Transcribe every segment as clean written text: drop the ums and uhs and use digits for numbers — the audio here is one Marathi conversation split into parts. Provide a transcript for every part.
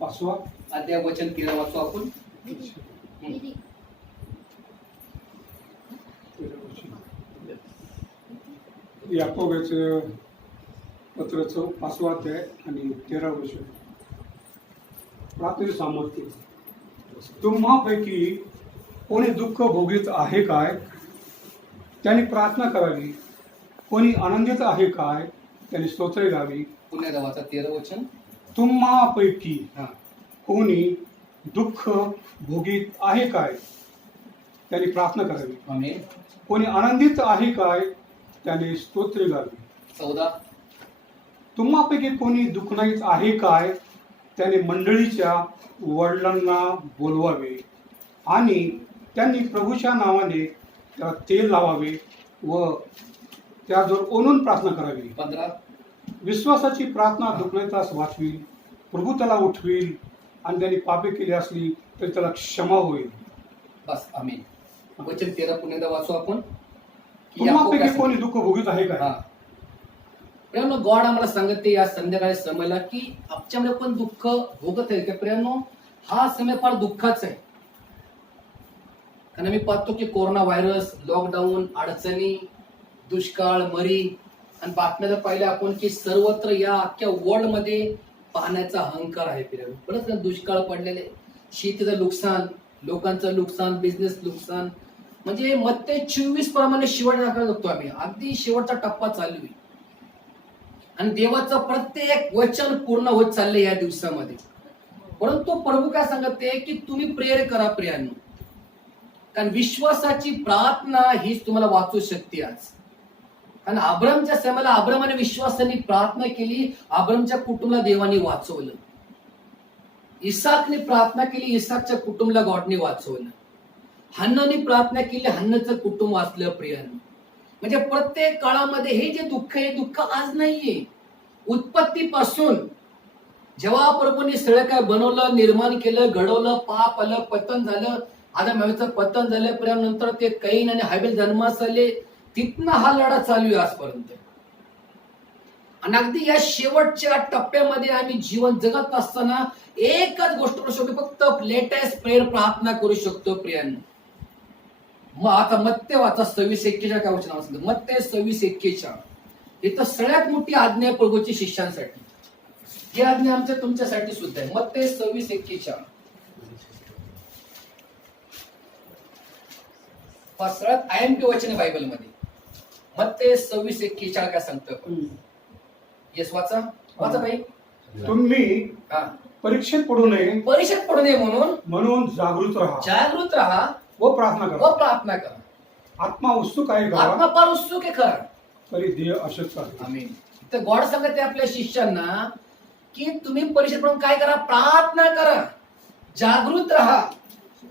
5वा अध्याय वचन 13 वाचू आपण. याकोबाचं पत्राचं 5वा अध्याय आणि 13 वचन. प्रार्थनेचे सामर्थ्य. तुम्हापैकी कोणी दुःख भोगीत आहे काय, त्यांनी प्रार्थना करावी. कोणी आनंदित आहे काय, त्यांनी स्तोत्रे गावी. पुन्हा एकदा वाचा 13 वचन. तुम्हापैकी हा, कोणी दुःख भोगीत आहे काय, त्यांनी प्रार्थना करावी. आमेन. कोणी आनंदित आहे काय, त्याने स्तोत्रे गावी. 14. तुम्हापैकी कोणी दुःखनाईत आहे काय, त्याने मंडळीच्या वडिलांना बोलवावे आणि त्यांनी प्रभूच्या नावाने त्याला तेल लावावे व त्याजवळ ओनून प्रार्थना करावी. 15. विश्वासाची प्रार्थना दुःखनाईतास वाचवी. प्रभू त्याला उठवील आणि त्यांनी पापे केली असली तरी त्याला क्षमा होईल. बस आमेन. वचन 13 पुन्हा एकदा वाचू आपण. तुम्हापैकी कोणी दुःख भोगीत आहे काय. प्रियांनो, गॉड आम्हाला सांगते या संध्याकाळी समजला की आमच्यामध्ये पण दुःख भोगत आहे का. प्रियांनो, हा समय फार दुःखाचा आहे. कारण आम्ही पाहतो की कोरोना व्हायरस, लॉकडाऊन, अडचणी, दुष्काळ, मरी आणि बातम्या पाहिल्या आपण की सर्वत्र या अख्ख्या वर्ल्ड मध्ये पाण्याचा अहंकार आहे. प्रियांनो, बरंच ना, दुष्काळ पडलेले, शेतीचं नुकसान, लोकांचं नुकसान, बिझनेस नुकसान, म्हणजे मत्ते 24 प्रमाणे शेवटचा बघतो आम्ही. अगदी शेवटचा टप्पा चालू आहे आणि देवाचं प्रत्येक वचन पूर्ण होत चाललंय या दिवसामध्ये. परंतु प्रभू काय सांगते की तुम्ही प्रेयर करा प्रियांनो, कारण विश्वासाची प्रार्थना हीच तुम्हाला वाचू शकते आज. कारण अब्रामच्या समयाला अब्रामाने विश्वासाने प्रार्थना केली, अब्रामच्या कुटुंबाला देवाने वाचवलं. इसाकने प्रार्थना केली, इसाकच्या कुटुंबाला गॉडने वाचवलं. हन्नाने प्रार्थना केली, हन्नाचं कुटुंब वाचलं. प्रियांनो, म्हणजे प्रत्येक काळामध्ये हे जे दुःख आहे, दुःख आज नाहीये. उत्पत्तीपासून जेव्हा प्रभूने सगळं काय बनवलं, निर्माण केलं, घडवलं, पाप आलं, पतन झालं, आदम हव्वाचं पतन झालं, प्रियांनो, नंतर ते कैन आणि हाबेल जन्मास आले, तिथनं हा लढा चालू आहे आजपर्यंत. आणि अगदी या शेवटच्या टप्प्यामध्ये आम्ही जीवन जगत असताना एकच गोष्ट करू शकतो, फक्त लेटेस्ट प्रेयर प्रार्थना करू शकतो. प्रियांनो, मग आता मत्ते वाचा 26:41 काय वचन सांगतो. मत्ते 26:41 इथं सगळ्यात मोठी आज्ञा आहे प्रभूची शिष्यांसाठी. ही आज्ञा आमच्या तुमच्यासाठी सुद्धा आहे. मत्ते 26:41 सगळ्यात IMP वचन आहे बायबलमध्ये. मत्ते 26:41 काय सांगतं. येस, वाचा वाचा भाई. तुम्ही परीक्षेत पडू नये, परीक्षेत पडू नये म्हणून जागृत राहा व प्रार्थना करा. आत्मा उत्सुक आहे का, आत्मा फार उत्सुक आहे खरं, तरी देह अशक्त आहे. आमीन. तर गॉड सांगते आपल्या शिष्यांना की तुम्ही परीक्षेत पडून काय करा, प्रार्थना करा, जागृत राहा.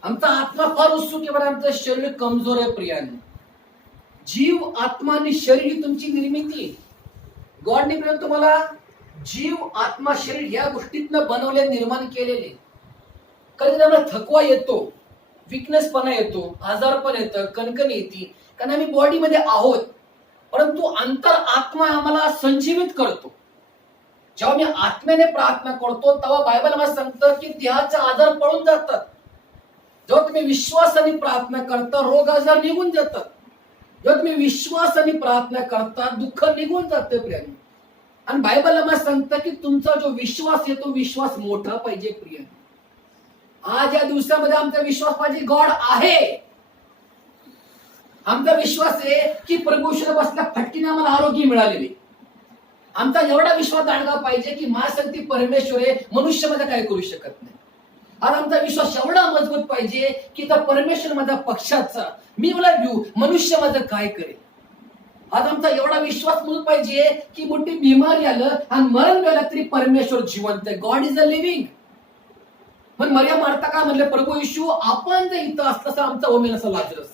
आमचा आत्मा फार उत्सुक आहे, पण आमचं शरीर कमजोर आहे. प्रियांनो, जीव, आत्मा आणि शरीर ही तुमची निर्मिती. गॉडने प्रिय तुम्हाला जीव, आत्मा, शरीर या गोष्टीतनं बनवले, निर्माण केलेले. कधी आम्हाला थकवा येतो, विकनेसपणा येतो, आजारपण येतं, कणकण येते, कारण आम्ही बॉडीमध्ये आहोत. परंतु अंतर आत्मा आम्हाला संजीवित करतो. जेव्हा मी आत्म्याने प्रार्थना करतो तेव्हा बायबल मला सांगतं की देहाचा आजार पळून जातात. जेव्हा तुम्ही विश्वासाने प्रार्थना करता, रोग आजार निघून जातात. जेव्हा तुम्ही विश्वासाने प्रार्थना करता, दुःख निघून जातं. प्रियांनो, आणि बायबल मला सांगतं की तुमचा जो विश्वास आहे तो विश्वास मोठा पाहिजे. प्रियांनो, आज या दिवसामध्ये आमचा विश्वास पाहिजे गॉड आहे. आमचा विश्वास आहे की प्रभू बसल्या फटकीने आम्हाला आरोग्य मिळालेले. आमचा एवढा विश्वास दांडगा पाहिजे की माझ्यासाठी परमेश्वर आहे, मनुष्यामध्ये काय करू शकत नाही. आज आमचा विश्वास एवढा मजबूत पाहिजे की त्या परमेश्वर माझ्या पक्षाचा, मी मला घेऊ, मनुष्य माझं काय करेल. आज आमचा एवढा विश्वास मजबूत पाहिजे की मोठी बिमारी आलं आणि मरण गेलं तरी परमेश्वर जिवंत आहे. God is a living. पण मर्या मारता काय म्हणले, प्रभू येशू आपण जर इथं असलं तर आमचा ओमेन असं लाजरस.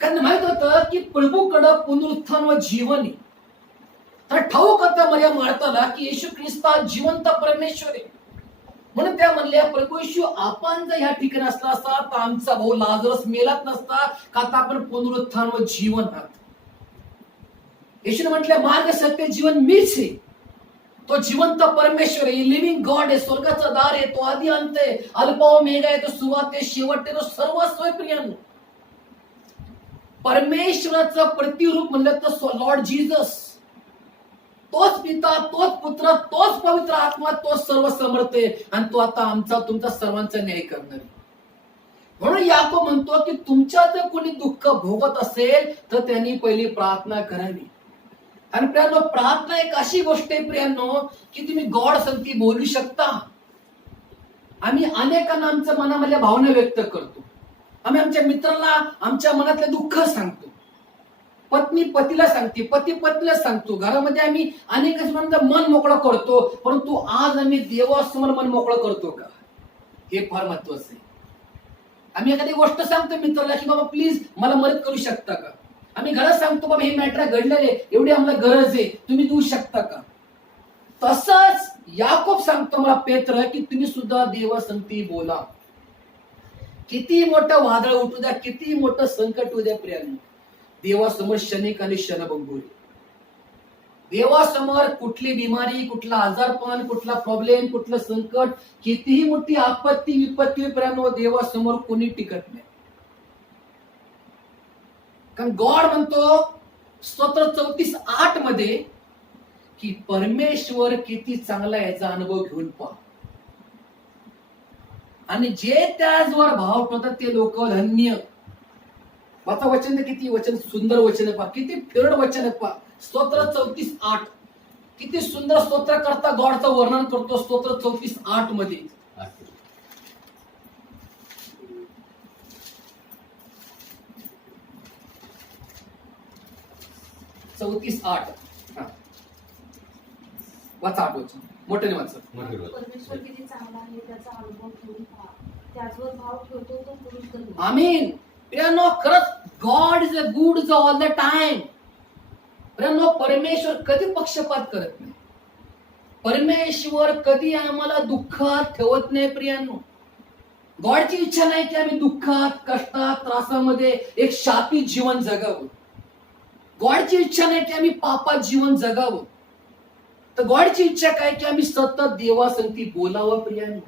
कारण माहित होतं की प्रभूकडं पुनरुत्थान व जीवन आहे. तर ठाऊक होता मर्या मारताला की येशू ख्रिस्त जिवंत परमेश्वर आहे. म्हणून त्या म्हणल्या, प्रभू येशू आपण जर ह्या ठिकाणी असला असता तर आमचा भाऊ लाजरस मेलाच नसता, का तर आपण पुनरुत्थान व जीवन आहात. येशूने म्हटलं, मार्ग, सत्य, जीवन मीच आहे. तो जिवंत परमेश्वर आहे, लिव्हिंग गॉड आहे, स्वर्गाचा दार आहे, तो आधी अंत आहे, अल्पा मेघ आहे, तो सुरुवात आहे, शेवट आहे, तो सर्वस्व आहे प्रियांनो. परमेश्वराचं प्रतिरूप म्हणलं तर लॉर्ड जीसस, तोच पिता, तोच पुत्र, तोच पवित्र आत्मा, तोच सर्व समर्थ आहे आणि तो आता आमचा तुमचा सर्वांचा न्याय करणार आहे. म्हणून याकोब म्हणतो की तुमच्या जर कोणी दुःख भोगत असेल तर त्यांनी पहिली प्रार्थना करावी. आणि प्रियांनो, प्रार्थना एक अशी गोष्ट आहे प्रियांनो की तुम्ही गॉड संगती बोलू शकता. आम्ही अनेकांना आमच्या मनामधल्या भावना व्यक्त करतो. आम्ही आमच्या मित्राला आमच्या मनातले दुःख सांगतो. पत्नी पतीला सांगते, पती पत्नीला सांगतो. घरामध्ये आम्ही अनेक मन मोकळं करतो, परंतु आज आम्ही देवासमोर मन मोकळं करतो का, हे फार महत्वाचं आहे. आम्ही एखादी गोष्ट सांगतो मित्राला की बाबा प्लीज मला मदत करू शकता का. आम्ही घरात सांगतो बाबा हे मॅटर घडलेले, एवढी आम्हाला गरज आहे, तुम्ही देऊ शकता का. तसंच याकोब सांगतो मला पेत्र की तुम्ही सुद्धा देवासंगती बोला. किती मोठं वादळ उठू द्या, किती मोठं संकट होऊ द्या प्रियांनो, देवासमोर क्षणिक आणि क्षणभंगुर. देवासमोर कुठली बिमारी, कुठला आजारपण, कुठला प्रॉब्लेम, कुठलं संकट, कितीही मोठी आपत्ती विपत्ती प्रियांनो देवासमोर कोणी टिकत नाही. कारण गॉड म्हणतो स्तोत्र 34:8 मध्ये की परमेश्वर किती चांगला याचा अनुभव घेऊन पहा. आणि जे त्याचवर भाव ठेवतात ते लोक धन्य. वाचा वचन, किती वचन सुंदर वचन पहा, किती फेवरेट वचन पहा. स्तोत्र 34:8 किती सुंदर स्तोत्र करता गॉडचं वर्णन करतो स्तोत्र 34:8 मध्ये. 34:8 वाचा, 8 वचन मोठ्याने वाचा. परमेश्वर किती चांगला आहे त्याचा अनुभव घेऊन पहा, त्याचवर भाव ठेवतो तो पुरुष धन्य. आमीन. प्रियांनो, खरंच God is a good is all the time. प्रियांनो, परमेश्वर कधी पक्षपात करत नाही. परमेश्वर कधी आम्हाला दुःखात ठेवत नाही प्रियांनो. गॉडची इच्छा नाही की आम्ही दुःखात, कष्टात, त्रासामध्ये एक शापित जीवन जगावं. गॉडची इच्छा नाही की आम्ही पापात जीवन जगावं. तर गॉडची इच्छा काय की आम्ही सतत देवासंगती बोलावं प्रियांनो.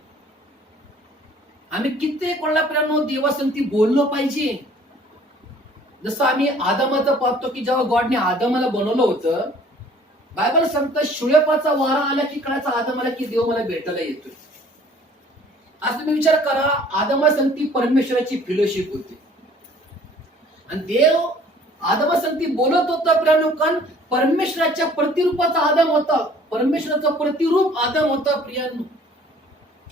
आम्ही कित्येक वेळा प्रियांनो देवासंगती बोललो पाहिजे. जसं आम्ही आदमाचं पाहतो की जेव्हा गॉडने आदमाला बनवलं होतं, बायबल सांगतं शुळेपाचा वारा आला की कळायचा आदमाला की देव मला भेटायला येतोय. आज तुम्ही विचार करा, आदमासंगती परमेश्वराची फेलोशिप होती आणि देव आदमासंगती बोलत होता प्रियांनो, कारण परमेश्वराच्या प्रतिरूपाचा आदम होता, परमेश्वराचं प्रतिरूप आदम होता प्रियांनो.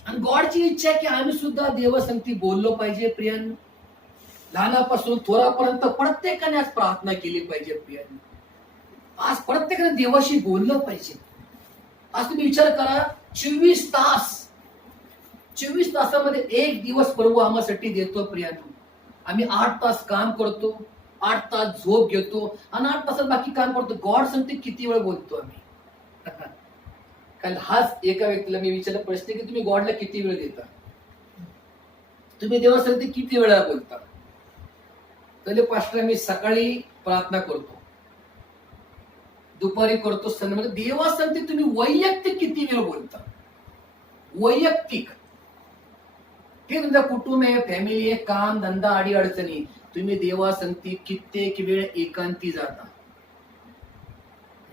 आणि गॉडची इच्छा आहे की आम्ही सुद्धा देवासंगती बोललो पाहिजे प्रियांनो. लहानापासून थोरापर्यंत प्रत्येकाने आज प्रार्थना केली पाहिजे प्रियांनो. आज प्रत्येकाने देवाशी बोललं पाहिजे. आज तुम्ही विचार करा, 24 तासामध्ये एक दिवस प्रभू आम्हासाठी देतो प्रियांनो. आम्ही 8 तास काम करतो, 8 तास झोप घेतो आणि 8 तासात बाकी काम करतो. गॉड सांगते किती वेळ बोलतो आम्ही. काल हाच एका व्यक्तीला मी विचारला प्रश्न की तुम्ही गॉडला किती वेळ देता, तुम्ही देवासाठी किती वेळा बोलता. तर पास्टर मी सकाळी प्रार्थना करतो, दुपारी करतो, संध्याकाळी. देवासाठी तुम्ही वैयक्तिक किती वेळ बोलता, वैयक्तिक. हे तुमचा कुटुंब आहे, फॅमिली आहे, काम धंदा आडी अडचणी, तुम्ही देवासंगती कित्येक वेळ एकांती जाता.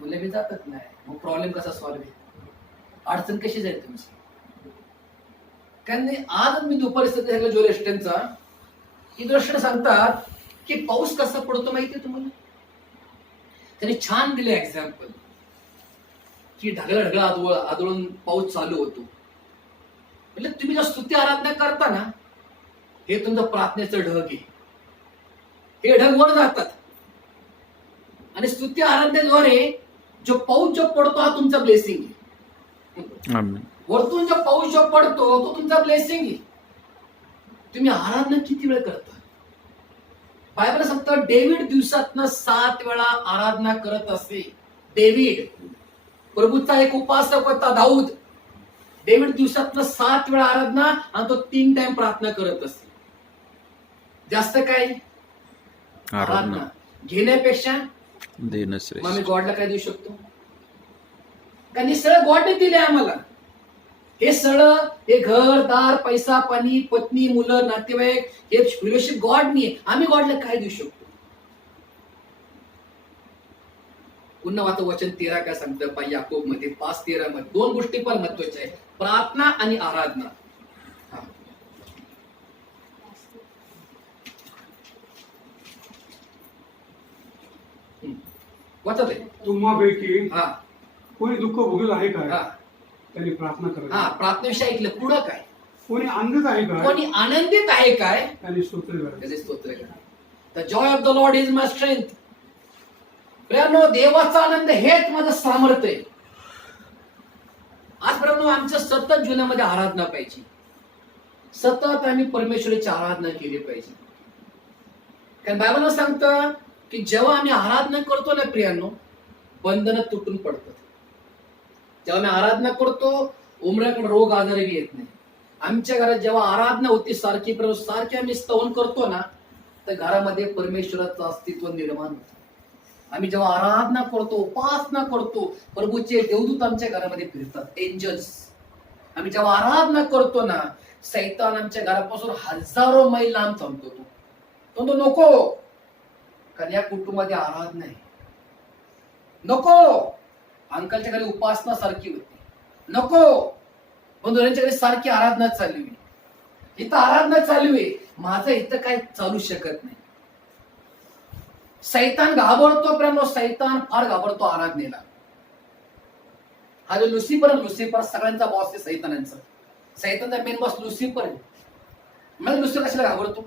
मुले बी जातच नाही, मग प्रॉब्लेम कसा सॉल्व्ह आहे, अडचण कशी जाईल तुमची. कारण आज मी दुपारी सध्या जो रेस्टॉरंटचा ही दृष्ट सांगतात की पाऊस कसा पडतो माहितीये तुम्हाला. त्यांनी छान दिले एक्झाम्पल की ढगला आदळून पाऊस चालू होतो. म्हणजे तुम्ही जर स्तुती आराधना करता ना, हे तुमचं प्रार्थनेचं ढग आहे. हे ढग वर जातात आणि स्तुती आराधनेद्वारे जो पाऊस जो पडतो हा तुमचा ब्लेसिंग आहे. वरतून जो पाऊस जो पडतो तो तुमचा ब्लेसिंग आहे. तुम्ही आराधना किती वेळ करता. बायबल सांगतं डेव्हिड दिवसातनं 7 वेळा आराधना करत असे. डेव्हिड प्रभूचा एक उपासक होता, दाऊद. डेव्हिड दिवसातनं 7 वेळा आराधना आणि तो 3 टाइम प्रार्थना करत असे. जास्त काय आराधना घेण्यापेक्षा देणं श्रेष्ठ. मग मी गॉडला काय देऊ शकतो. कारण हे सगळं गॉडने दिले आम्हाला. हे सगळं, हे घर दार पैसा पाणी पत्नी मुलं नातेवाईक, हे फेलोशिप गॉडनी आहे. आम्ही गॉडला काय देऊ शकतो? पुन्हा आता वचन 13 काय सांगतं याकोब मध्ये 5:13 मध्ये 2 गोष्टी पण महत्वाच्या आहेत, प्रार्थना आणि आराधना. हा. वाचा ते. तुम्हापैकी हा कोणी दुःख भोगीत आहे हा काय त्यांनी प्रार्थना हा करावी. प्रार्थनेविषयी ऐकलं. पुढं काय? कोणी आनंदित आहे काय कोणी आनंदित आहे काय त्यांनी स्तोत्र करावे. त्याचे स्तोत्र करा. The joy of the lord is my strength. प्रियानो, देवाचा आनंद हेच माझं सामर्थ्य आहे. आजपर्यंत आमच्या सतत जीवनामध्ये आराधना पाहिजे. सतत आम्ही परमेश्वराची आराधना केली पाहिजे. कारण बायबलला सांगतं की जेव्हा आम्ही आराधना करतो ना प्रियांनो, बंधनं तुटून पडतात. जेव्हा आम्ही आराधना करतो, उमऱ्याकडे रोग आजारी येत नाही. आमच्या घरात जेव्हा आराधना होती सारखी सारखी आम्ही स्तवन करतो ना, तर घरामध्ये परमेश्वराचं अस्तित्व निर्माण होतं. आम्ही जेव्हा आराधना करतो, उपासना करतो, प्रभूचे देवदूत आमच्या घरामध्ये फिरतात, एंजल्स. आम्ही जेव्हा आराधना करतो ना, सैतान आमच्या घरापासून हजारो मैल लांब थांबतो. तो नको, कारण या कुटुंबामध्ये आराधना आहे. नको, अंकलच्या घरी उपासना सारखी होती. नको, बंधूंच्या घरी सारखी आराधना चालू आहे. इथं आराधना चालू आहे, माझं इथं काय चालू शकत नाही. सैतान घाबरतो प्रेमो, सैतान फार घाबरतो आराधनेला. हा जो लुसिफर सगळ्यांचा बॉस आहे सैतानांचा. सैतानचा मेन बॉस लुसिफर आहे. मग लुसिफर कशाला घाबरतो?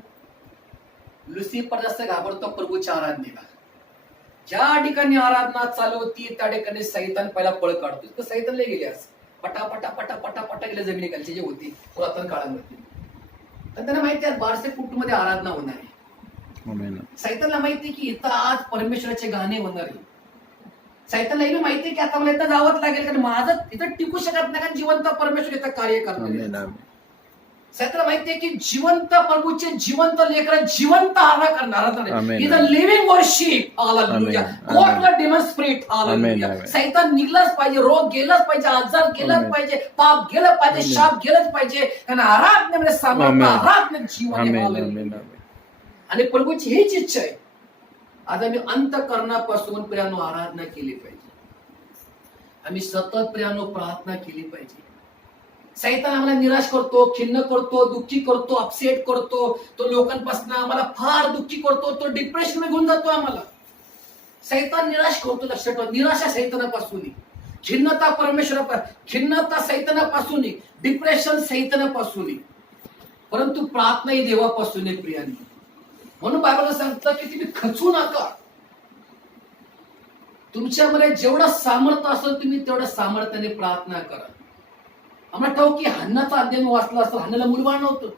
लुसिफर जास्त घाबरतो प्रभूच्या आराधनेला. ज्या ठिकाणी आराधना चालू होती त्या ठिकाणी सैतान पहिला पळ काढतो. तर सैतानला गेले आज पटापटा पटा पटा पटा गेले जमिनीखालचे जे होती पुरातन काळामध्ये. तर त्यांना माहिती आहे बारसे कुटुंबामध्ये आराधना होणार आहे. सैतानला माहिती की इथं आज परमेश्वराचे गाणे होणार आहे. सैतानला हे माहिती की आता मला इथं जावंच लागेल, कारण माझं इथं टिकू शकत नाही, कारण जिवंत परमेश्वर इथं कार्य करणार. सैतानला माहिती आहे की जिवंत प्रभूचे जिवंत लेकर जिवंत आराधना is a living worship. Hallelujah. God will demonstrate. Hallelujah. सैतान निघलाच पाहिजे, रोग गेलाच पाहिजे, आजार गेलाच पाहिजे, पाप गेलं पाहिजे, शाप गेलंच पाहिजे, कारण आराधनेमध्ये सामर्थ्य, आराधनेत जीवन आहे. हालेलुया. आणि प्रभूची हीच इच्छा आहे. आज आम्ही अंतःकरणापासून प्रियानो आराधना केली पाहिजे. आम्ही सतत प्रियानो प्रार्थना केली पाहिजे. सैतान आम्हाला निराश करतो, खिन्न करतो, दुःखी करतो, अपसेट करतो. तो लोकांपासून आम्हाला फार दुःखी करतो, तो डिप्रेशन मध्ये घेऊन जातो आम्हाला. सैतान निराश करतो. लक्षात ठेवा, निराशा सैतानापासून, खिन्नता खिन्नता सैतानापासून, डिप्रेशन सैतानापासून, परंतु प्रार्थना ही देवापासून आहे प्रियांनी. म्हणून बायबलला सांगतं की तुम्ही खचू नका. तुमच्यामध्ये जेवढं सामर्थ्य असेल तुम्ही तेवढ्या सामर्थ्याने प्रार्थना करा. आम्हाला ठाऊक की हन्नाचा अध्ययन वाचला असतं, हन्नाला मुलबाळ नव्हतं.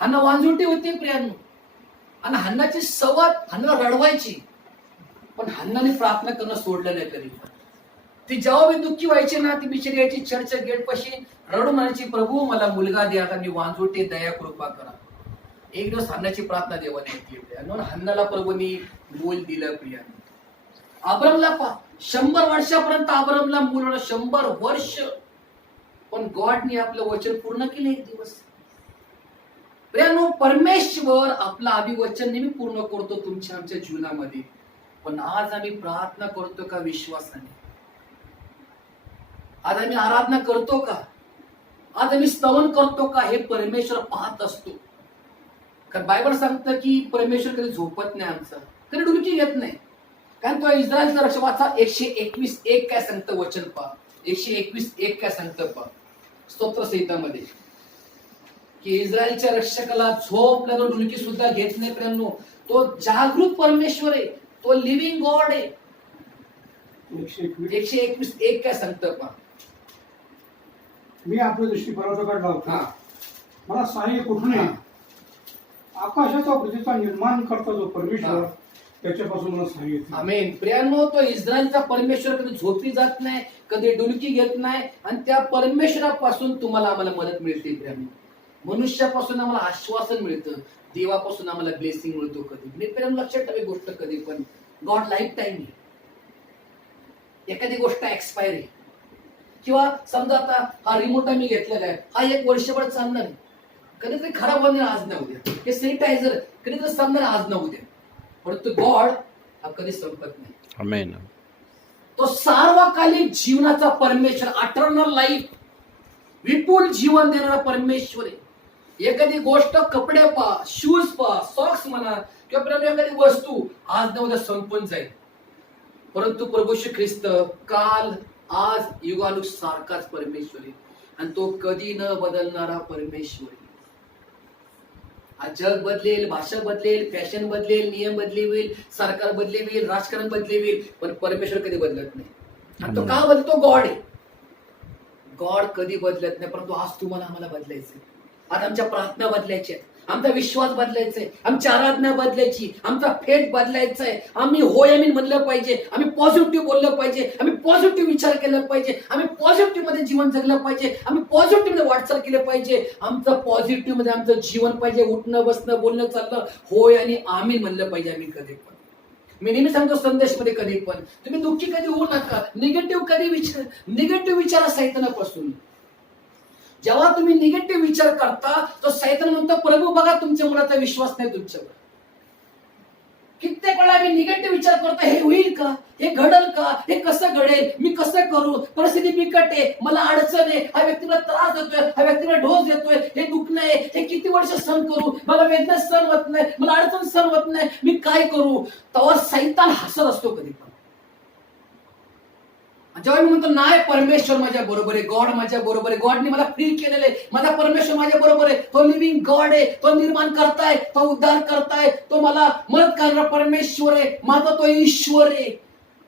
हन्ना वांजुटी होती प्रियांनो, आणि हन्नाची सवत हन्नाला रडवायची, पण हन्नाने प्रार्थना करणं सोडलं नाही कधी. ती जेव्हा मी दुःखी व्हायची ना, ती बिचारी यायची चर्चच्या गेट पाशी रडून म्हणायची, प्रभू मला मुलगा दे, आता मी वांजुटे, दया कृपा करा. एक दिवस हन्नाची प्रार्थना देवाने ऐकली. हन्नाला प्रभूंनी मूल दिलं प्रियांनो. अब्रामला 100 वर्षापर्यंत अब्रामला मूल, 100 वर्ष, पण गॉडने आपलं वचन पूर्ण केलं एक दिवस. प्रियांनो, परमेश्वर आपलं अभिवचन नेहमी पूर्ण करतो तुमच्या आमच्या जीवनामध्ये. पण आज आम्ही प्रार्थना करतो का विश्वासाने? आज आम्ही आराधना करतो का? आज आम्ही स्तवन करतो का? हे परमेश्वर पाहत असतो. कारण बायबल सांगतं की परमेश्वर कधी झोपत नाही, आमचा कधी डुलकी घेत नाही. कारण तो इस्रायलचा रक्षक वाचा 121:1 काय सांगतं वचन पहा. 121:1 काय सांगतं पहा स्तोत्र संहितामध्ये, की इस्रायलच्या रक्षकाला झोप लागून डुलकी सुद्धा घेत नाही प्रियांनो. तो जागृत परमेश्वर आहे, तो लिव्हिंग गॉड आहे. 121:1 काय सांगतं पहा. मी आपल्या दृष्टी पर्वताकडे लावतो, हा मला सहाय्य कुठून आहे? आकाशाचा पृथ्वीचा निर्माण करता जो परमेश्वर, त्याच्यापासून मला सहाय्य येते. आमेन. प्रियांनो, तो इस्रायलचा परमेश्वर कधी झोपी जात नाही, कधी डुलकी घेत नाही, आणि त्या परमेश्वरापासून तुम्हाला आम्हाला मदत मिळते प्रियांनो. मनुष्यापासून आम्हाला आश्वासन मिळतं, देवापासून आम्हाला ब्लेसिंग मिळतो. कधी मी प्रियांनो लक्षात ठेवा गोष्ट, कधी पण गॉड लाईफ टाईम आहे. एखादी गोष्ट एक्सपायर आहे, किंवा समजा आता हा रिमोट मी घेतलेला आहे, हा 1 वर्षभर चालणार आहे, कधीतरी खराब होणार आज ना उद्या. हे सॅनिटायझर कधीतरी संपणार आज ना उद्या. परंतु गॉड हा कधी संपत नाही. आमेन. तो सार्वकालिक जीवनाचा परमेश्वर, अटर्नल लाईफ, विपुल जीवन देणारा परमेश्वर आहे. एखादी गोष्ट, कपडे पहा, शूज पहा, सॉक्स म्हणा किंवा आपल्याला एखादी वस्तू आज न उद्या संपून जाईल. परंतु प्रभू श्री ख्रिस्त काल आज युगानुग सारखाच परमेश्वर आहे आणि तो कधी न बदलणारा परमेश्वर आहे. आज जग बदलेल, भाषा बदलेल, फॅशन बदलेल, नियम बदलेल, सरकार बदलेल, राजकारण बदलेल, पण परमेश्वर कधी बदलत नाही. आणि तो का बदलतो? गॉड आहे. गॉड कधी बदलत नाही. परंतु आज तुम्हाला आम्हाला बदलायचंय. आज आमच्या प्रार्थना बदलायच्या, आमचा विश्वास बदलायचाय, आमची आराधना बदलायची, आमचा फेट बदलायचा आहे. आम्ही होय आम्ही म्हणलं पाहिजे, आम्ही पॉझिटिव्ह बोललं पाहिजे, आम्ही पॉझिटिव्ह विचार केला पाहिजे, आम्ही पॉझिटिव्ह मध्ये जीवन जगलं पाहिजे, आम्ही पॉझिटिव्ह मध्ये वाटचाल केलं पाहिजे. आमचं पॉझिटिव्ह मध्ये आमचं जीवन पाहिजे. उठणं, बसणं, बोलणं, चालणं होय आणि आम्ही म्हणलं पाहिजे. आम्ही कधी पण, मी नेहमी सांगतो संदेशमध्ये, कधी पण तुम्ही दुःखी कधी होऊ नका. निगेटिव्ह विचार सैतानापासून. जेव्हा तुम्ही निगेटिव्ह विचार करता तो सैतान म्हणतो, प्रभू बघा तुमच्या मुलाचा विश्वास नाही तुमच्यावर. कित्येक वेळा मी निगेटिव्ह विचार करतो, हे होईल का, हे घडल का, हे कसं घडेल, मी कसं करू, परिस्थिती बिकट आहे, मला अडचण आहे, हा व्यक्तीला त्रास देतोय, हा व्यक्तीला ढोस देतोय, हे दुखणं आहे, हे किती वर्ष सहन करू, मला वेदना सहन होत नाही, मला अडचण सहन होत नाही, मी काय करू. तेव्हा सैतान हसत असतो कधी पण. जेव्हा मी म्हणतो नाही, परमेश्वर माझ्या बरोबर आहे, गॉड माझ्या बरोबर आहे, गॉडने मला फ्री केलेलं आहे, माझा परमेश्वर माझ्या बरोबर आहे, तो लिव्हिंग गॉड आहे, तो निर्माण करताय, तो उद्धार करताय, तो मला मदत करणारा परमेश्वर आहे, माझा तो ईश्वर आहे,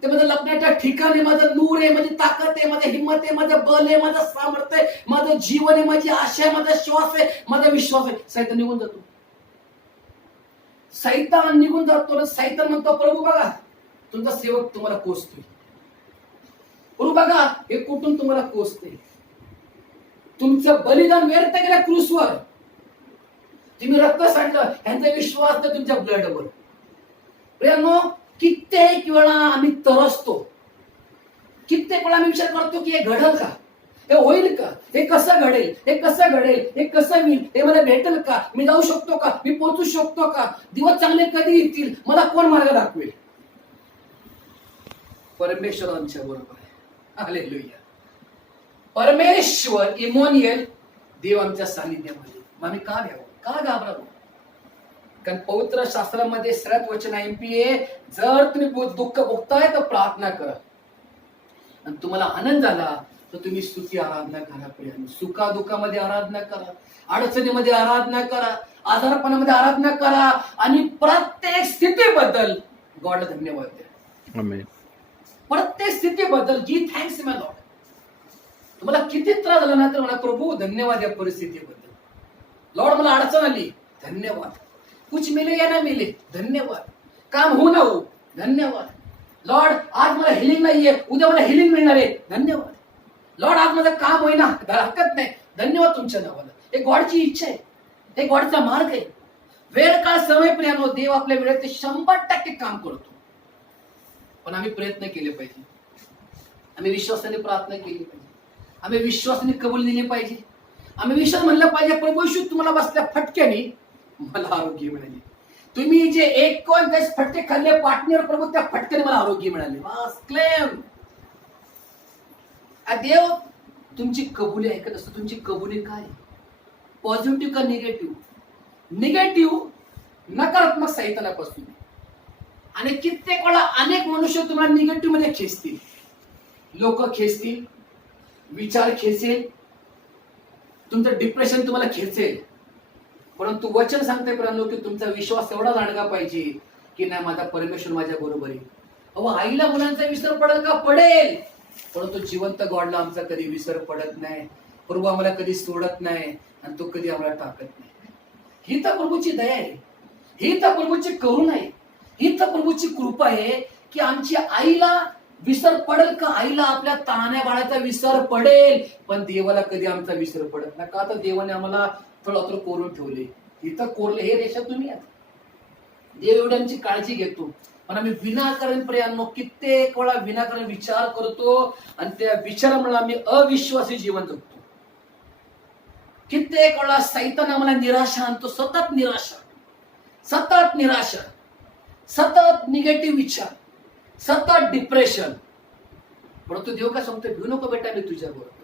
ते माझं लपण्याच्या ठिकाणी माझं नूर आहे, माझी ताकद आहे, माझी हिंमत आहे, माझं बल आहे, माझं सामर्थ्य आहे, माझं जीवन आहे, माझी आशा आहे, माझा श्वास आहे, माझा विश्वास आहे. सैतान निघून जातो. सैतान निघून जातो. सैतान म्हणतो, प्रभू बघा तुमचा सेवक तुम्हाला कोसतोय, प्रभू बघा हे कुठून तुम्हाला कोसते, तुमचं बलिदान व्यर्थ केलं क्रूसवर, तुम्ही रक्त सांडलं, यांचा विश्वास नाही तुमच्या ब्लडवर. प्रियांनो, कित्येक वेळा आम्ही तरसतो, कित्येक वेळा आम्ही विचार करतो की हे घडल का, हे होईल का, हे कसं घडेल, हे कसं घडेल, हे कसं होईल, हे मला भेटेल का, मी जाऊ शकतो का, मी पोहोचू शकतो का, दिवस चांगले कधी येतील, मला कोण मार्ग दाखवेल. परमेश्वर आमच्या बरोबर आहे. हालेलुया. परमेश्वर इमोनियल, देव आमच्या सानिध्यामध्ये. मग आम्ही का भ्यावं, का घाबरावं? कारण पवित्र शास्त्रामध्ये सरळ वचन आहे, जर तुम्ही दुःख भोगताय तर प्रार्थना करा, आणि तुम्हाला आनंद झाला तर तुम्ही स्तुती आराधना करा. प्रियांनो, सुखा दुःखामध्ये आराधना करा, अडचणीमध्ये आराधना करा, आजारपणामध्ये आराधना करा, आणि प्रत्येक स्थितीबद्दल गॉडला धन्यवाद द्या. आमेन. प्रत्येक स्थितीबद्दल गी थँक्स माय लॉर्ड. तुम्हाला किती त्रास झाला ना तर मला प्रभू धन्यवाद या परिस्थितीबद्दल. लॉर्ड मला अडचण आली, धन्यवाद. कुछ मिले या ना मिले, धन्यवाद. काम हो ना हो, धन्यवाद. लॉर्ड आज मला हिलिंग नाहीये, उद्या मला हिलिंग मिळणार आहे, धन्यवाद. लॉर्ड आज माझं काम होईना, हरकत नाही, धन्यवाद तुमच्या नावाला. हे गॉडची इच्छा आहे, हे गॉडचा मार्ग आहे. वेळ काळ समय प्रियांनो, देव आपल्या वेळेत ते 100% काम करतो. पण आम्ही प्रयत्न केले पाहिजे, आम्ही विश्वासाने प्रार्थना केली पाहिजे, आम्ही विश्वासाने कबूल दिली पाहिजे, आम्ही विश्वास म्हणलं पाहिजे, प्रभू येशू तुम्हाला बसल्या फटक्याने मला आरोग्य मिळाले. तुम्ही जे 19 फटके खाल्ले पाटणीवर, प्रभू त्या फटक्याने मला आरोग्य मिळाले. बस क्लेम. देव तुमची कबुली ऐकत असतो. तुमची कबुली काय, पॉझिटिव्ह का निगेटिव्ह? निगेटिव्ह नकारात्मक सैतानापासून. आणि कित्येक वेळा अनेक मनुष्य तुम्हाला निगेटिव्ह मध्ये खेचतील, लोक खेचतील, विचार खेचेल, तुमचं डिप्रेशन तुम्हाला खेचेल. परंतु वचन सांगते प्रियांनो की तुमचा विश्वास एवढा जाणगा पाहिजे की नाही, माझा परमेश्वर माझ्या बरोबर आहे. अहो, आईला मुलांचा विसर पडेल का? पडेल. परंतु जिवंत गॉडला आमचा कधी विसर पडत नाही. प्रभू आम्हाला कधी सोडत नाही आणि तो कधी आम्हाला टाकत नाही. ही तर प्रभूची दया आहे, ही तर प्रभूची करुणा आहे, ही तर प्रभूची कृपा आहे की आमची आईला विसर पडेल का? आईला आपल्या ताण्या बाळाचा विसर पडेल, पण देवाला कधी आमचा विसर पडत नाही. का? तर देवाने आम्हाला थोडं कोरून ठेवले. इथं कोरले हे रेषा तुम्ही आहात. देव एवढी आमची काळजी घेतो. पण आम्ही विनाकारण प्रियांनो कित्येक वेळा विनाकारण विचार करतो आणि त्या विचारामुळे आम्ही अविश्वासी जीवन जगतो. कित्येक वेळा सैतान आम्हाला निराशा आणतो, सतत निराशा, सतत निराशा, सतत निगेटिव्ह विचार, सतत डिप्रेशन. परंतु देव काय सांगतोय, भिऊ नको बेटा, मी तुझ्या बरोबर,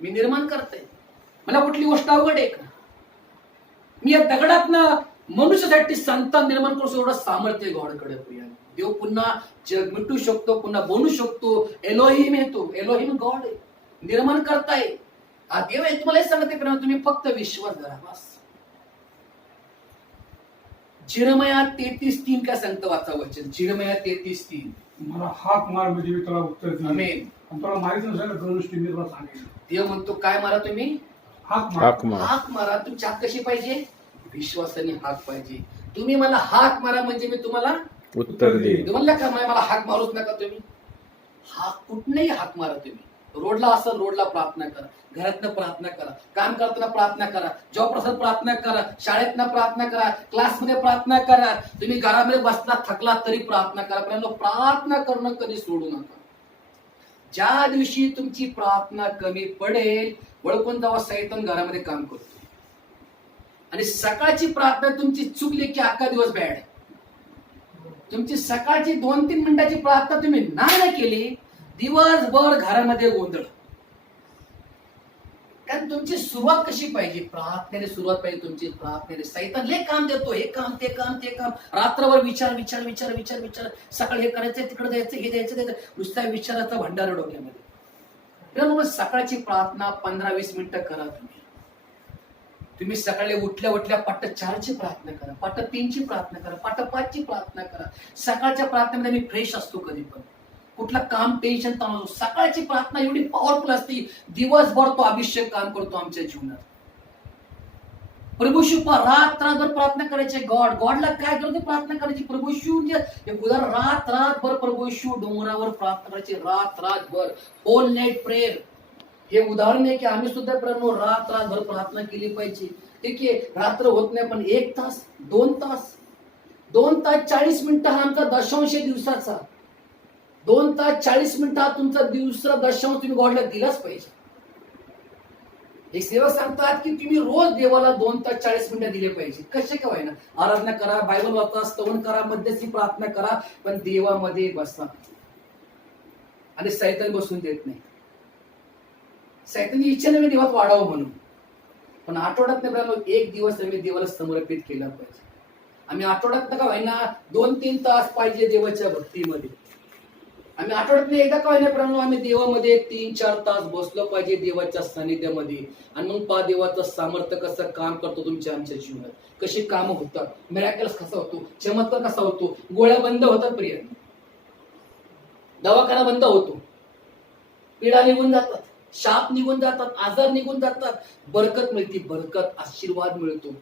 मी निर्माण करते. मला कुठली गोष्ट अवघड आहे का? मी या दगडातनं मनुष्यासाठी संतान निर्माण करू एवढं सामर्थ्य गॉडकडे प्रिया. देव पुन्हा जग मिटू शकतो, पुन्हा बनू शकतो. एलोहिम येतो, एलोहिम गॉड आहे, निर्माण करताय. हा देव आहे. तुम्हाला हे सांगते प्रिया, तुम्ही फक्त विश्वास धरा बस. जिरमया 33:3 काय सांगतं, वाचा वचन. जिरमया 33:3. मला हाक मार म्हणजे मी तुला उत्तर देईन. आमेन. आणि तुला माहित नसेल गोष्टी मी तुला सांगेन. देव म्हणतो काय मारा तुम्ही, हाक मार. हाक मार. हाक मारा. तुमची हाक कशी पाहिजे, विश्वासाने हाक पाहिजे. तुम्ही मला हाक मारा म्हणजे मी तुम्हाला उत्तर देईल. तुम्हाला का मला हाक मारूच नका तुम्ही. हाक कुठनंही हाक मारा तुम्ही. रोडला असेल रोडला प्रार्थना करा, घरातनं प्रार्थना करा, काम करताना प्रार्थना करा, जॉब प्रसाद प्रार्थना करा, शाळेतनं प्रार्थना करा, क्लासमध्ये प्रार्थना करा, तुम्ही घरामध्ये बसला थकला तरी प्रार्थना करा. पण प्रार्थना करणं कधी सोडू नका. ज्या दिवशी तुमची प्रार्थना कमी पडेल, वळकून जावा सैतान घरामध्ये काम करतो. आणि सकाळची प्रार्थना तुमची चुकली की अख्खा दिवस बॅड. तुमची सकाळची 2-3 मिनिटाची प्रार्थना तुम्ही नाही केली, दिवसभर घरामध्ये गोंधळ. कारण तुमची सुरुवात कशी पाहिजे, प्रार्थनेने सुरुवात पाहिजे तुमची. प्रार्थनेने सैतान लय काम देतो, हे काम ते काम ते काम, रात्रभर विचार विचार विचार विचार विचार, सकाळी हे करायचं तिकडे जायचं हे द्यायचं, नुसत्या विचाराचा भंडार डोक्यामध्ये. सकाळची प्रार्थना 15-20 मिनिटं करा तुम्ही. तुम्ही सकाळी उठल्या उठल्या पाट 4ची प्रार्थना करा, पाट 3ची प्रार्थना करा, पाट 5ची प्रार्थना करा. सकाळच्या प्रार्थनेमध्ये मी फ्रेश असतो, कधी पण कुठलं काम टेन्शन तणाव. सकाळची प्रार्थना एवढी पॉवरफुल असते, दिवसभर तो अभिषेक काम करतो आमच्या जीवनात. प्रभू शिव रात्रभर प्रार्थना करायची. गॉडला काय करतो, प्रार्थना करायची. प्रभू शिव रातभर प्रभू शिव डोंगरावर प्रार्थना करायची, रातभर होल नाईट प्रेयर. हे उदाहरण आहे की आम्ही सुद्धा रातभर प्रार्थना केली पाहिजे. ठीक आहे, रात्र होत नाही पण 1 तास 2 तास 40 मिनिटं हा आमचा दशांश दिवसाचा. 2 तास 40 मिनिटं हा तुमचा दिवसा दशांश तुम्ही गॉडला दिलाच पाहिजे. एक सेवक सांगतात की तुम्ही रोज देवाला 2 तास 40 मिनिटं दिले पाहिजे. कसे का व्हायना, आराधना करा, बायबल वाचा, स्तवन करा, मध्यस्थी प्रार्थना करा, पण देवामध्ये बसा. आणि सैतान बसून देत नाही. सैतानी इच्छा नव्हे देवात वाढावं म्हणून, पण आठवड्यात नाही 1 दिवस आम्ही देवाला समर्पित केला पाहिजे. आम्ही आठवड्यात का व्हायना 2-3 तास पाहिजे देवाच्या भक्तीमध्ये. आम्ही आठवड्यात एकदा का व्हायना आम्ही देवामध्ये 3-4 तास बसलो पाहिजे देवाच्या सानिध्यामध्ये. आणि मग पहा देवाचं सामर्थ्य कसं काम करतो तुमच्या आमच्या जीवनात, कशी कामं होतात, मिराकल्स कसा होतो, चमत्कार कसा होतो, गोळ्या बंद होतात प्रिय, दवाखाना बंद होतो, पीडा निघून जातात, शाप निघून जातात, आजार निघून जातात, बरकत मिळते, बरकत आशीर्वाद मिळतो,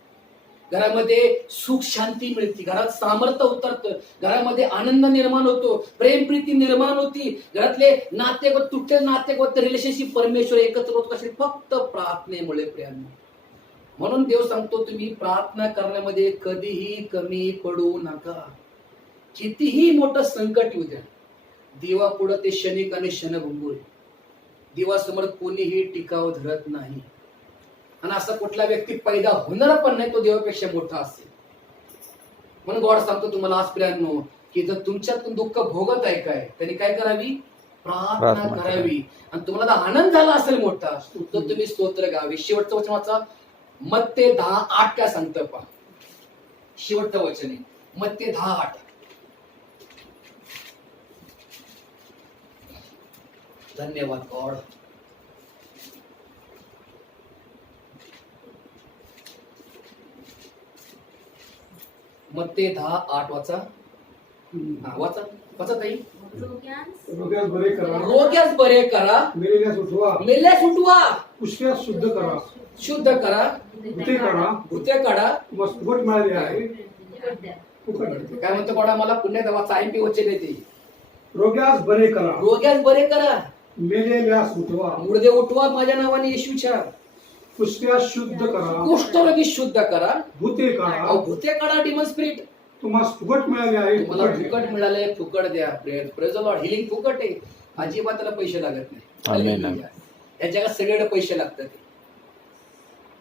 घरामध्ये सुख शांती मिळते, घरात सामर्थ्य उतरतं, घरामध्ये आनंद निर्माण होतो, प्रेम प्रीती निर्माण होती, घरातले नाते व तुटले नाते व रिलेशनशिप परमेश्वर एकत्र होत कसे, फक्त प्रार्थनेमुळे प्रियांनो. म्हणून देव सांगतो तुम्ही प्रार्थना करण्यामध्ये कधीही कमी पडू नका. कितीही मोठं संकट येऊ द्या, देवा पुढे ते क्षणिक आणि क्षणभंगुर. देवासमोर कोणीही टिकाव धरत नाही. आणि असा कुठला व्यक्ती पैदा होणार पण नाही तो देवापेक्षा मोठा असेल. म्हणून गॉड सांगतो तुम्हाला आज प्रियांनो की जर तुमच्यातून दुःख भोगत आहे काय, त्यांनी काय करावी, प्रार्थना करावी. आणि तुम्हाला आनंद झाला असेल मोठा तर तुम्ही स्तोत्र गावे. शेवटचं वचन वाचा, मत्ते 10:8 काय सांगतं पहा. शेवटचं वचन आहे मत्ते 10:8. धन्यवाद गॉड. मत्ते 10:8 वाचा. वाचा वाचा ताई. रोग्यास बरे करा, रोग्यास बरे करा, मेलेल्यास उठवा, मेल्यास उठवा, पुष्कळास शुद्ध करा, शुद्ध करा, भूते काढा, भूते काढा. तुम्हाला फुकट मिळाली आहे, फुकट. काय म्हणतो गॉड आम्हाला पुण्य देवाचा आयपी वचन येते. रोग्यास बरे करा, रोग्यास बरे करा, मेलेल्यास उठवा, मुर्दे उठवा माझ्या नावाने येशूच्या, पुष्कळास शुद्ध करा, कुष्ठरोगी शुद्ध करा, भूते काढा, भूते काढा, डिमन स्पिरिट तुम्हाला फुकट मिळाले आहे, तुम्हाला फुकट फुकट मिळालंय, फुकट द्या. Praise the Lord. हिलिंग फुकट आहे, अजिबात त्याला पैसे लागत नाही. आमेन. हालेलुया. या जगात सगळीकडे पैसे लागतात.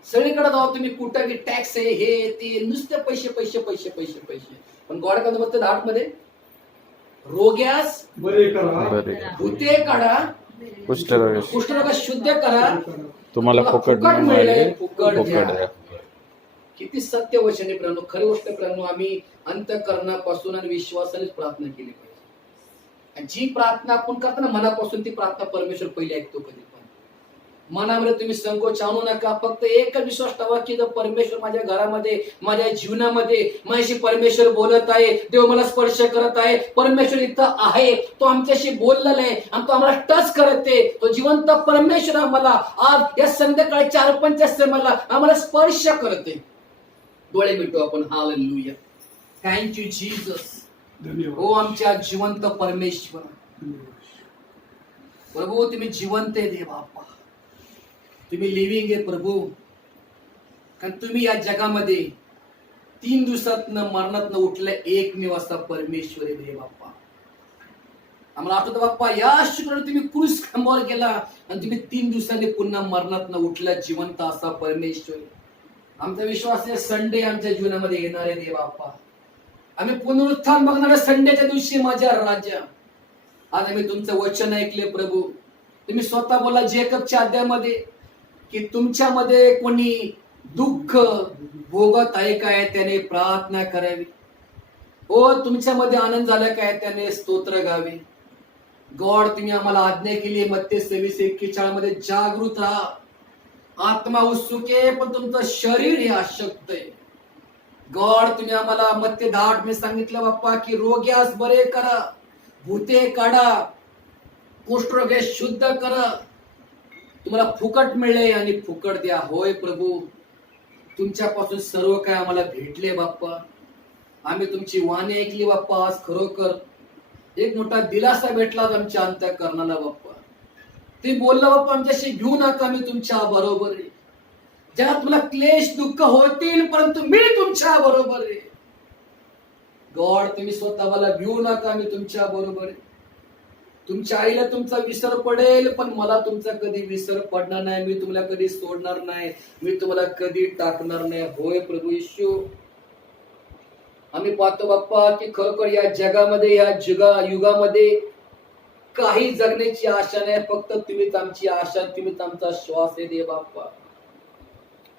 सगळीकडे जाऊ तुम्ही, कुठं की टॅक्स आहे, हे ते, नुसते पैसे पैसे पैसे पैसे पैसे. पण गॉड काय म्हणते 8 मध्ये, रोग्यास बरे करा, बरे भूते काढा, कुष्ठरोग कुष्ठरोग शुद्ध करा, तुम्हाला फुकट न मिळाले फुकट फुकट द्या. द्या. किती सत्य वचने प्रेरणो, खरी गोष्ट प्रेरणो, आम्ही अंतःकरणापासून आणि विश्वासानेच प्रार्थना केली पाहिजे. आणि जी प्रार्थना आपण करतो ना मनापासून, ती प्रार्थना परमेश्वर पहिले ऐकतो. कधी पण मनामध्ये तुम्ही संकोच आणू नका. फक्त एक विश्वास ठेवा की जर परमेश्वर माझ्या घरामध्ये, माझ्या जीवनामध्ये माझ्याशी परमेश्वर बोलत आहे, देव मला स्पर्श करत आहे, परमेश्वर इथं आहे, तो आमच्याशी बोललेला आहे आणि तो आम्हाला टच करते, तो जिवंत परमेश्वर आम्हाला आज या संध्याकाळी 4-5 मला आम्हाला स्पर्श करते. डोळे मिटू आपण. हालेलुया. Thank you Jesus. धन्यवाद. हो आमच्या जिवंत परमेश्वर धन्यवाद. प्रभू, तुम्ही जिवंत आहे देव बाप्पा, तुम्ही लिव्हिंग आहे प्रभू. कारण तुम्ही या जगामध्ये 3 दिवसातनं मरणातनं उठल्या एकमेव असा परमेश्वर आहे देव बाप्पा. आम्हाला आठवतं बाप्पा, या शुक्रवारी तुम्ही क्रूस खांबावर गेला आणि तुम्ही 3 दिवसांनी पुन्हा मरणातनं उठल्या जिवंत असा परमेश्वर. आमचा विश्वास आहे संडे आमच्या जीवनामध्ये येणार आहे देव बाप्पा. आम्ही पुनरुत्थान बघणार संडेच्या दिवशी माझ्या राजा. आज आम्ही तुमचं वचन ऐकले प्रभू. तुम्ही स्वतः बोला जेकबच्या अध्यायामध्ये की तुमच्यामध्ये कोणी दुःख भोगत आहे काय, त्याने प्रार्थना करावी. हो, तुमच्यामध्ये आनंद झाला काय, त्याने स्तोत्र गावे. गॉड, तुम्ही आम्हाला आज्ञा केली आहे मत्ते 26:41 मध्ये, जागृत राहा. आत्मा उत्सुक आहे पण तुमचं शरीर हे अशक्त आहे. गॉड, तुम्ही आम्हाला मत्ते 10:8 सांगितलं बाप्पा की रोग्यास बरे करा, भूते काढा, कुष्ठरोगे शुद्ध करा, तुम्हाला फुकट मिळले आणि फुकट द्या. होय प्रभू, तुमच्यापासून सर्व काय आम्हाला भेटले बाप्पा. आम्ही तुमची वाणी ऐकली बाप्पा. आज खरोखर एक मोठा दिलासा भेटला आमच्या अंतःकरणाला बाप्पा. ते बोललं बाप्पा, आमच्याशी घेऊ नका, मी तुमच्या बरोबर आहे. जगात मला क्लेश दुःख होतील परंतु मी तुमच्या बरोबर आहे. गॉड, तुम्ही स्वतः मला भिवू नका, मी तुमच्या बरोबर आहे. तुमच्या आईला तुमचा विसर पडेल पण मला तुमचा कधी विसर पडणार नाही. मी तुम्हाला कधी सोडणार नाही, मी तुम्हाला कधी टाकणार नाही. होय प्रभू येशू. आम्ही पाहतो बाप्पा की खरोखर या जगामध्ये, या युगामध्ये काही जगण्याची आशा नाही, फक्त तुम्हीच आमची आशा, तुम्हीच आमचा श्वास आहे दे बाप्पा.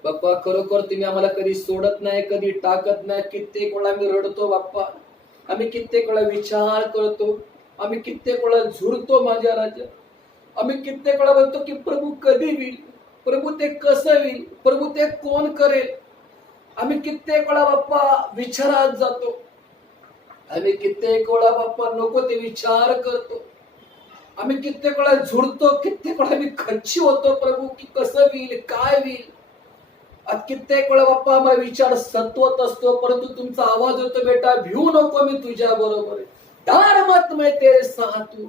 बाप्पा, खरोखर तुम्ही आम्हाला कधी सोडत नाही, कधी टाकत नाही. कित्येक वेळा आम्ही रडतो बाप्पा, आम्ही कित्येक वेळा विचार करतो, आम्ही कित्येक वेळा झुरतो माझ्या राजा. आम्ही कित्येक वेळा म्हणतो की प्रभू कधी होईल, प्रभू ते कसं होईल, प्रभू ते कोण करेल. आम्ही कित्येक वेळा बाप्पा विचारात जातो, आम्ही कित्येक वेळा बाप्पा नको ते विचार करतो, आम्ही कित्येक वेळा झुरतो, कित्येक वेळा आम्ही खच्ची होतो प्रभू की कसं होईल, काय होईल. आज कित्येक वेळा बाप्पा आम्हाला विचार सत्वत असतो परंतु तुमचा आवाज होतो, बेटा भिवू नको, मी तुझ्या बरोबर आहे. डर मत मैं तेरे साथ हूं.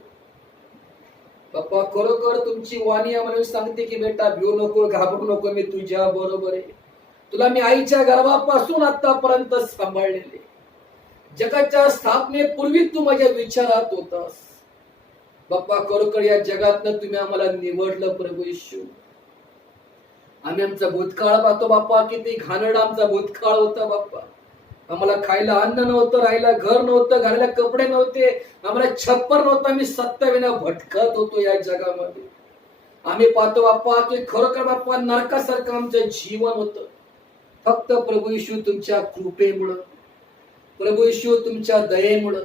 बाप्पा, खरोखर तुमची वाणी आम्हाला सांगते की बेटा भिवू नको, घाबरू नको, मी तुझ्या बरोबर आहे. तुला मी आईच्या गर्भापासून आतापर्यंत सांभाळलेले. जगाच्या स्थापनेपूर्वी तू माझ्या विचारात होतास बाप्पा. खरोखर या जगातनं तुम्ही आम्हाला निवडलं प्रभू येशू. आम्ही आमचा भूतकाळ पाहतो बाप्पा, किती घाणेरडा आमचा भूतकाळ होता बाप्पा. आम्हाला खायला अन्न नव्हतं, राहायला घर नव्हतं, घालायला कपडे नव्हते, आम्हाला छप्पर नव्हतं, आम्ही सत्याविना भटकत होतो या जगामध्ये. आम्ही पाहतो बाप्पा की खरोखर बाप्पा नरकासारखं आमचं जीवन होतं. फक्त प्रभू येशू तुमच्या कृपेमुळं, प्रभू येशू तुमच्या दयेमुळं,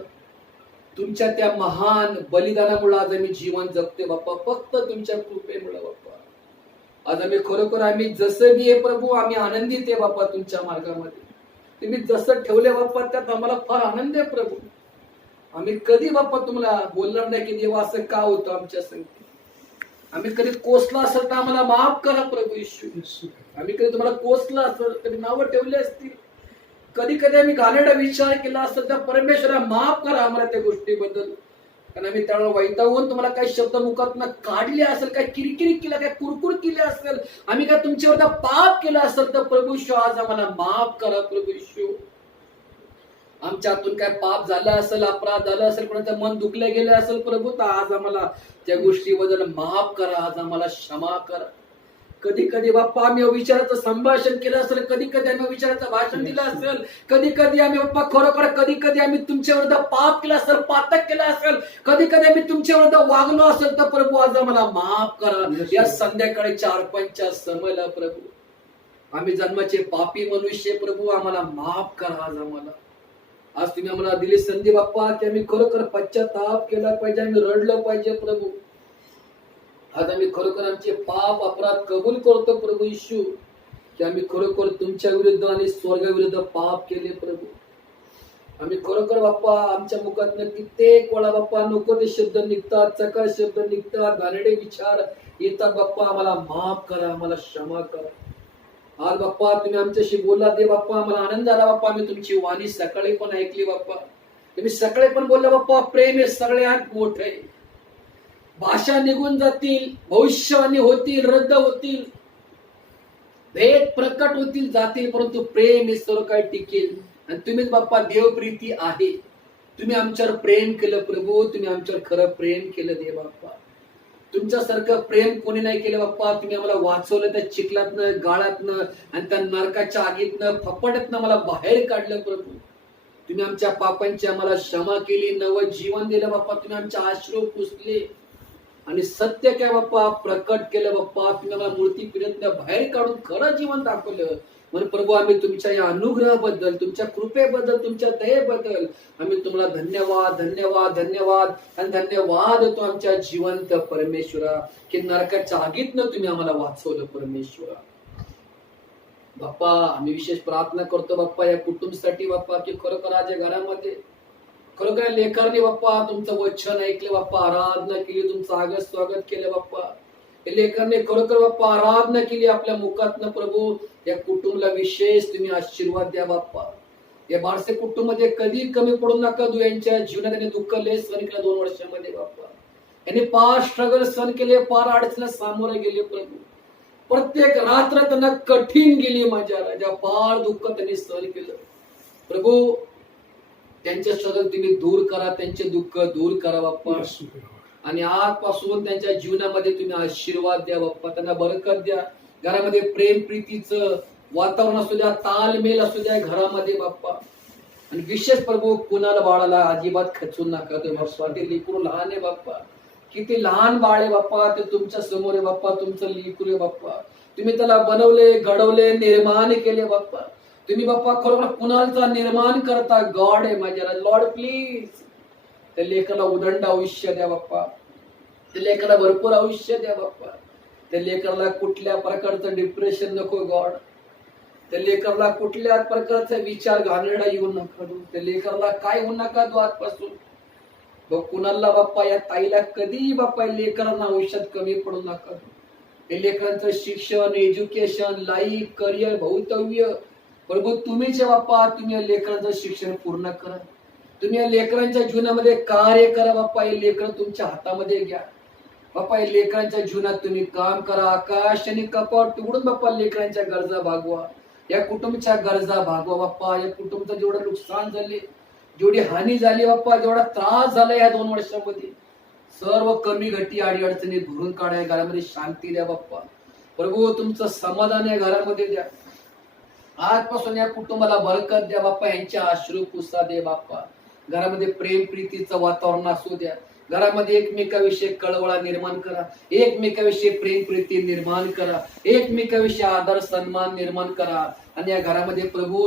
तुमच्या त्या महान बलिदानामुळे आज आम्ही जीवन जगतोय बाप्पा. फक्त तुमच्या कृपेमुळे बाप्पा. आज आम्ही खरोखर आम्ही जसं बी आहे प्रभू, आम्ही आनंदित आहे बाप्पा तुमच्या मार्गामध्ये. तुम्ही जसं ठेवले बाप्पा त्यात आम्हाला फार आनंद आहे प्रभू. आम्ही कधी बाप्पा तुम्हाला बोलणार नाही की देवा असं का होतं आमच्या संगती. आम्ही कधी कोसला असेल तर आम्हाला माफ करा प्रभू येशू. आम्ही कधी तुम्हाला कोसला असेल, कधी नावं ठेवली असतील, कधी कधी आम्ही घाणेरडा विचार केला असेल तर परमेश्वरा माफ करा आम्हाला त्या गोष्टीबद्दल. कारण आम्ही त्यावेळेला वैतागून तुम्हाला काही शब्द मुखातनं काढले असेल, काय किरकिरी केला, काय कुरकुर केली असेल, आम्ही काय तुमच्यावर पाप केला असेल तर प्रभू येशू आज आम्हाला माफ करा प्रभू येशू. आमच्या हातून काय पाप झालं असेल, अपराध झाला असेल, कोणाचं मन दुखलं गेलं असेल प्रभू, तर आज आम्हाला त्या गोष्टीबद्दल माफ करा, आज आम्हाला क्षमा करा. कधी कधी बाप्पा आम्ही विचाराचं संभाषण केलं असेल, कधी कधी आम्ही विचाराचं भाषण दिलं असेल, कधी कधी आम्ही बाप्पा खरोखर कधी कधी आम्ही तुमच्या विरुद्ध पाप केलं असेल, पातक केलं असेल, कधी कधी आम्ही तुमच्या विरुद्ध वागलो असेल, तर प्रभू आज आम्हाला माफ करा. या संध्याकाळी 4-5च्या समयला प्रभू आम्ही जन्माचे पापी मनुष्य प्रभू, आम्हाला माफ करा. आज तुम्ही आम्हाला दिली संधी बाप्पा की आम्ही खरोखर पश्चाताप केला पाहिजे, आम्ही रडलं पाहिजे प्रभू. आज आम्ही खरोखर आमचे पाप अपराध कबूल करतो प्रभू येशू, की आम्ही खरोखर तुमच्या विरुद्ध आणि स्वर्गाविरुद्ध पाप केले प्रभू. आम्ही खरोखर बाप्पा आमच्या मुखातनं कित्येक वेळा बाप्पा नको ते शब्द निघतात, चकार शब्द निघतात, घाणेरडे विचार येतात बाप्पा, आम्हाला माफ करा, आम्हाला क्षमा करा. आज बाप्पा तुम्ही आमच्याशी बोलला दे बाप्पा, आम्हाला आनंद झाला बाप्पा. आम्ही तुमची वाणी सकाळी पण ऐकली बाप्पा, तुम्ही सकाळी पण बोलला बाप्पा, प्रेम हे सगळ्यात मोठे. भाषा निघून जातील, भविष्यवाणी होतील, रद्द होतील, भेद प्रकट होतील, जातील, परंतु प्रेम हे सर्व काही टिकेल. आणि तुम्हीच बाप्पा देवप्रीती आहे. तुम्ही आमच्यावर प्रेम केलं प्रभू, तुम्ही आमच्यावर खरं प्रेम केलं दे बाप्पा. तुमच्यासारखं प्रेम कोणी नाही केलं बाप्पा. तुम्ही आम्हाला वाचवलं त्या चिखलातनं, गाळातनं आणि त्या नरकाच्या आगीतनं, फपाट्यातनं मला बाहेर काढलं प्रभू. तुम्ही आमच्या पापांची आम्हाला क्षमा केली, नवं जीवन दिलं बाप्पा. तुम्ही आमच्या अश्रू पुसले आणि सत्य काय बाप्पा प्रकट केलं बाप्पा. तुम्ही आम्हाला मूर्ती पिढीतनं बाहेर काढून खरं जीवन दाखवलं. म्हणून प्रभू आम्ही तुमच्या या अनुग्रहाबद्दल, तुमच्या कृपेबद्दल, तुमच्या दयेबद्दल आम्ही तुम्हाला धन्यवाद धन्यवाद धन्यवाद आणि धन्यवाद देतो आमच्या जिवंत परमेश्वरा, की नरकाच्या आगीतनं तुम्ही आम्हाला वाचवलं परमेश्वरा. बाप्पा आम्ही विशेष प्रार्थना करतो बाप्पा या कुटुंबासाठी बाप्पा, की खरोखर आज या घरामध्ये खरोखर लेकरांनी बाप्पा तुमचं वचन ऐकले बाप्पा, आराधना केली, तुमचं आगत स्वागत केलं बाप्पा. लेकरांनी खरोखर बाप्पा आराधना केली आपल्या मुखातनं प्रभू. या कुटुंबाला विशेष तुम्ही आशीर्वाद द्या बाप्पा. या बारसे कुटुंबामध्ये कधी कमी पडू नका. यांच्या जीवनात त्यांनी दुःख लय सहन केलं 2 वर्षामध्ये बाप्पा. यांनी पार स्ट्रगल सहन केले, पार अडचणीला सामोरे गेले प्रभू. प्रत्येक रात्र त्यांना कठीण गेली माझ्या राजा, पार दुःख त्यांनी सहन केलं प्रभू. त्यांचे स्ट्रगल तुम्ही दूर करा, त्यांचे दुःख दूर करा बाप्पा. आणि आजपासून त्यांच्या जीवनामध्ये तुम्ही आशीर्वाद द्या बाप्पा, त्यांना बरकत द्या. घरामध्ये प्रेम प्रीतीचं वातावरण असू द्या, तालमेल असू द्या घरामध्ये बाप्पा. आणि विशेष प्रभू कुणाला बाळाला अजिबात खचून नका ते बाप्पा. ते लेकरू लहान आहे बाप्पा, किती लहान बाळ आहे बाप्पा, ते तुमच्या समोर आहे बाप्पा. तुमचं लेकरू आहे बाप्पा. तुम्ही त्याला बनवले, घडवले, निर्माण केले बाप्पा. तुम्ही बाप्पा खरोखर कुणालचा निर्माण करता गॉड आहे माझ्या लॉर्ड. प्लीज त्या लेकराला उदंड आयुष्य द्या बाप्पा. त्या लेकराला भरपूर आयुष्य द्या बाप्पा. त्या लेकराला कुठल्या प्रकारचं डिप्रेशन नको गॉड. त्या लेकराला कुठल्या प्रकारचा विचार घाणेरडा येऊ नका. त्या लेकराला काय होऊ नका दो आजपासून. कुणाला बाप्पा या ताईला कधी बाप्पा लेकरांना आयुष्यात कमी पडू नका. हे लेकरांचं शिक्षण, एज्युकेशन, लाईफ, करिअर, भवितव्य प्रभू तुम्हीच बाप्पा. तुम्ही या लेकरांचं शिक्षण पूर्ण करा. तुम्ही या लेकरांच्या जीवनामध्ये कार्य करा बाप्पा. हे लेकर तुमच्या हातामध्ये घ्या बाप्पा. या लेकरांच्या जीवनात तुम्ही काम करा. आकाश आणि कपाट उघडून बाप्पा लेकरांच्या गरजा भागवा. या कुटुंबाच्या गरजा भागवा बाप्पा. या कुटुंबाचं जेवढं नुकसान झाले, जेवढी हानी झाली बाप्पा, जेवढा त्रास झाला या 2 वर्षामध्ये, सर्व कमी घटी आडी अडचणी भरून काढा. या घरामध्ये शांती द्या बाप्पा. प्रभू तुमचं समाधान या घरामध्ये द्या. आजपासून या कुटुंबाला बरकत द्या बाप्पा. यांच्या अश्रू पुसा दे बाप्पा. घरामध्ये प्रेम प्रीतीचं वातावरण असू द्या. घरामध्ये एकमेकाविषयी कळवळा निर्माण करा. एकमेकाविषयी प्रेम प्रीती निर्माण करा. एकमेकाविषयी आदर सन्मान निर्माण करा. आणि या घरामध्ये प्रभू